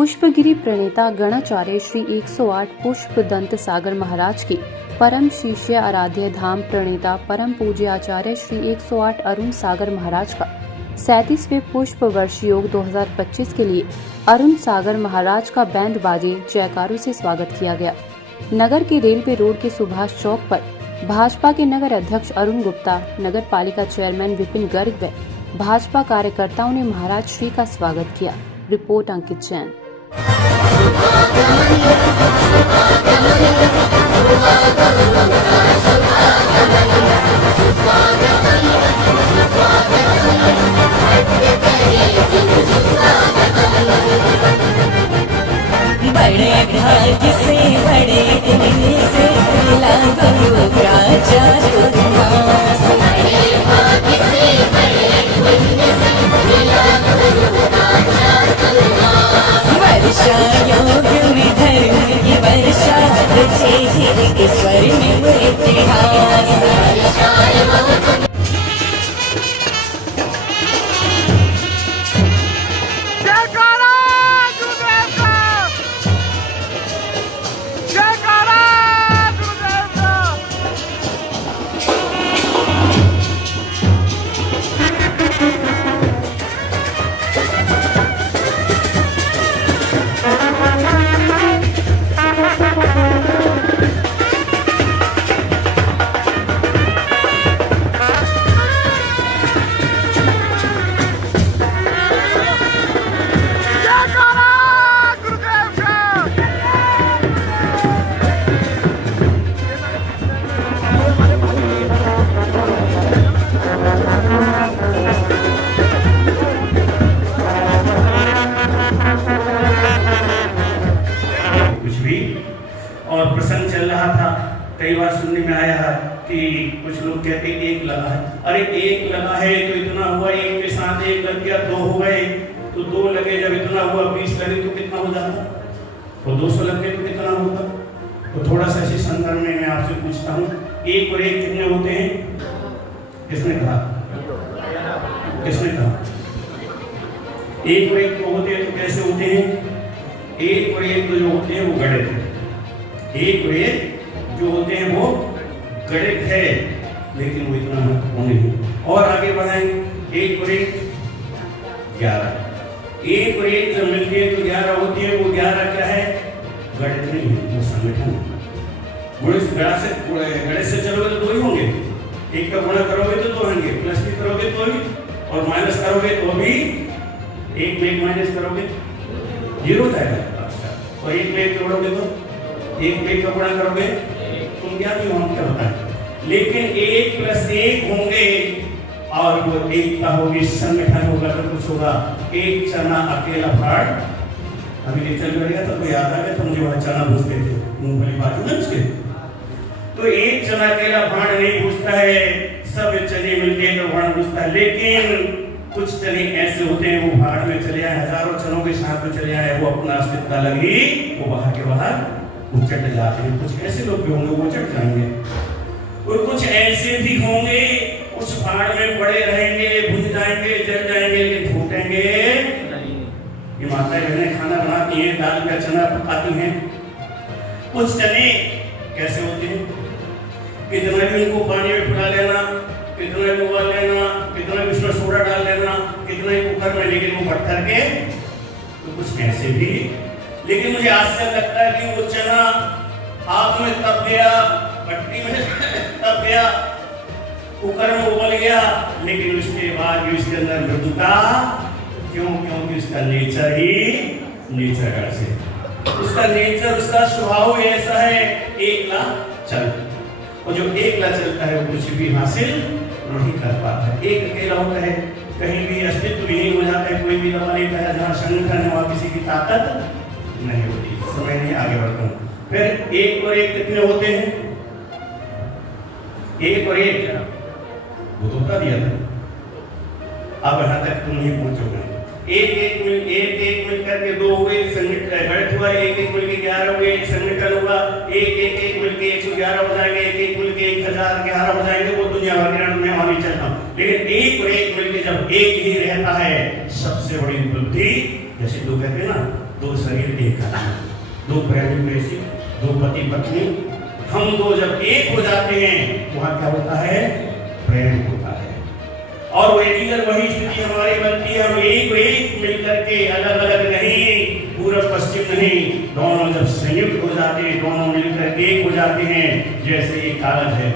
पुष्पगिरी प्रणेता गणाचार्य श्री 108 पुष्प दंत सागर महाराज की परम शिष्य आराध्य धाम प्रणेता परम पूज्य आचार्य श्री 108 अरुण सागर महाराज का 37वें पुष्प वर्ष योग 2025 के लिए अरुण सागर महाराज का बैंड बाजे जयकारों से स्वागत किया गया। नगर के रेलवे रोड के सुभाष चौक पर भाजपा के नगर अध्यक्ष अरुण गुप्ता, नगर पालिका चेयरमैन विपिन गर्ग व भाजपा कार्यकर्ताओं ने महाराज श्री का स्वागत किया। रिपोर्ट अंकित जैन। बड़े भाग्य से बड़े पुण्य से मिला गुरु राजा गुरुदास। बड़े भाग्य से बड़े पुण्य से मिला गुरु राजा गुरुदास। वर्षा योग में धर्म की वर्षा बचे के स्वर्णिम इतिहास। और प्रसंग चल रहा था। कई बार सुनने में आया है कि कुछ लोग कहते हैं एक लगा है। अरे एक लगा है तो इतना हुआ, एक के साथ एक लग गया, दो हो गए तो दो लगे, जब इतना हुआ 20 लगे तो कितना हो जाता, तो 200 लग गए तो कितना होगा। तो थोड़ा सा इसी संदर्भ में मैं आपसे पूछता हूँ, एक और एक कितने होते हैं? किसने कहा? किसने कहा? एक और एक तो होते हैं तो कैसे होते हैं? एक और एक तो जो होते हैं वो गणित है। एक और एक जो होते हैं वो गणित है, लेकिन वो इतना महत्वपूर्ण नहीं। और आगे बढ़ाएंगे, एक और एक 11। एक और एक जब मिलती है तो 11 होती है। वो 11 क्या है? गणित नहीं है, वो संगठन है। गणित से चलोगे तो 2 ही होंगे। एक का गुणा करोगे तो 2 होंगे, प्लस भी करोगे तो भी, और माइनस करोगे तो भी। एक में एक माइनस करोगे 0 हो जाएगा, और एक में एक जोड़ोगे तो एक में का गुणा करोगे तुम क्या भी हम क्या होता है। लेकिन 1 + 1 होंगे और वो एकता होगी, संगठन होगा तो कुछ होगा। एक चना अकेला फाड़, अभी लेक्चर में गया तो याद आ गया तो मुझे वह चना पूछते थे, मूंगफली बात है ना उसके। तो एक चना अकेला फाड़ नहीं पूछता है, सब चने मिलके तो फाड़ पूछता है। लेकिन कुछ चने ऐसे होते हैं वो भाड़ में चले आए, हजारों चनों के साथ में चले आए, वो अपना अस्तित्व लगी वो बाहर के बाहर उचट जाते हैं। कुछ ऐसे लोग भी होंगे वो उचट जाएंगे, और कुछ ऐसे भी होंगे उस भाड़ में पड़े रहेंगे, बुझ जाएंगे, जल जाएंगे, लेकिन फूटेंगे नहीं। ये माताएं बहनें खाना बनाती हैं, दाल का चना पकाती हैं। कुछ चने कैसे होते हैं? कितना भी उनको पानी में फुला लेना, कितना भी उबाल लेना, कितना भी उसमें सोडा डाल लेना, कितना ही कुकर में, लेकिन वो पत्थर के। तो कुछ ऐसे भी। लेकिन मुझे आश्चर्य लगता है कि वो चना आग में तप गया, भट्टी में तप गया, कुकर में उबल गया, लेकिन उसके बाद भी उसके अंदर मृदुता क्यों? क्योंकि उसका नेचर ही नेचर से, उसका नेचर, उसका स्वभाव ऐसा है, एकला चल। और जो एकला चलता है वो कुछ भी हासिल नहीं कर पाता है। एक अकेला होता है, कहीं भी अस्तित्व विहीन हो जाता है। कोई भी दबा लेता है, जहाँ संगठन है वहाँ किसी की ताकत नहीं होती। समय नहीं, आगे बढ़ता हूँ। फिर एक और एक कितने होते हैं? एक और एक वो तो बता दिया था, अब यहाँ तक तुम नहीं पहुंचोगे। एक एक मिल करके 2 हुए, संगठन गणित हुआ। एक मिल के 11 हुए, संगठन हुआ। एक मिल के 111 हो जाएंगे, एक मिल के 1011 हो जाएंगे। वो दुनिया भर के में वहां नहीं चलता, लेकिन एक मिल के जब एक ही रहता है, सबसे बड़ी बुद्धि। जैसे लोग कहते हैं ना दो शरीर एक आत्मा, दो प्रेमी प्रेसी, दो पति पत्नी, हम दो जब एक हो जाते हैं वहां क्या होता है? प्रेम होता है। और वही अगर वही स्थिति हमारी बनती है, हम एक मिलकर के अलग अलग नहीं, पूर्व पश्चिम नहीं, दोनों जब संयुक्त हो जाते हैं, दोनों मिलकर एक हो जाते हैं, जैसे एक कागज है,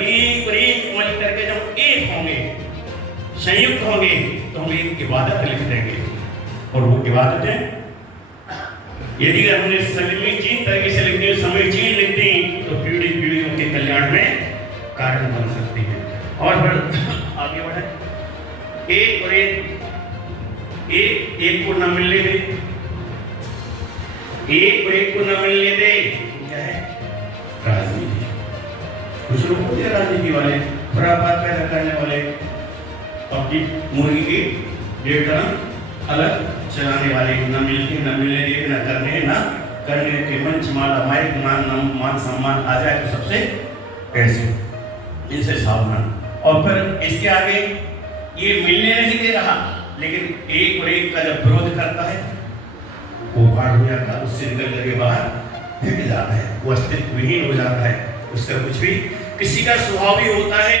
एक मिल करके जब एक होंगे, संयुक्त होंगे, तो हम एक इबादत लिख देंगे। और वो इबादत है, यदि अगर हमने समीचीन तरीके से लिख दी, समीचीन लिख दी, तो पीढ़ियों के कल्याण में कारण बन सकती है। और फिर आगे बढ़े, एक और एक को न मिलने दे, एक और एक को न मिलने दे, क्या है? राजनीति। कुछ लोग होते हैं राजनीति वाले, खुरापात पैदा करने वाले, अपनी मुर्गी की डेढ़ तरह अलग चलाने वाले, न मिलके न मिलने दे, न करने के मंच माला माइक मान सम्मान आ जाए तो सबसे ऐसे, इनसे सावधान। और फिर इसके आगे ये मिलने नहीं दे रहा, लेकिन एक और एक का जब विरोध करता है, वो पाठ हो जाता है, उससे निकल करके बाहर फेंक जाता है, वो अस्तित्व विहीन हो जाता है, उसका कुछ भी, किसी का स्वभाव ही होता है।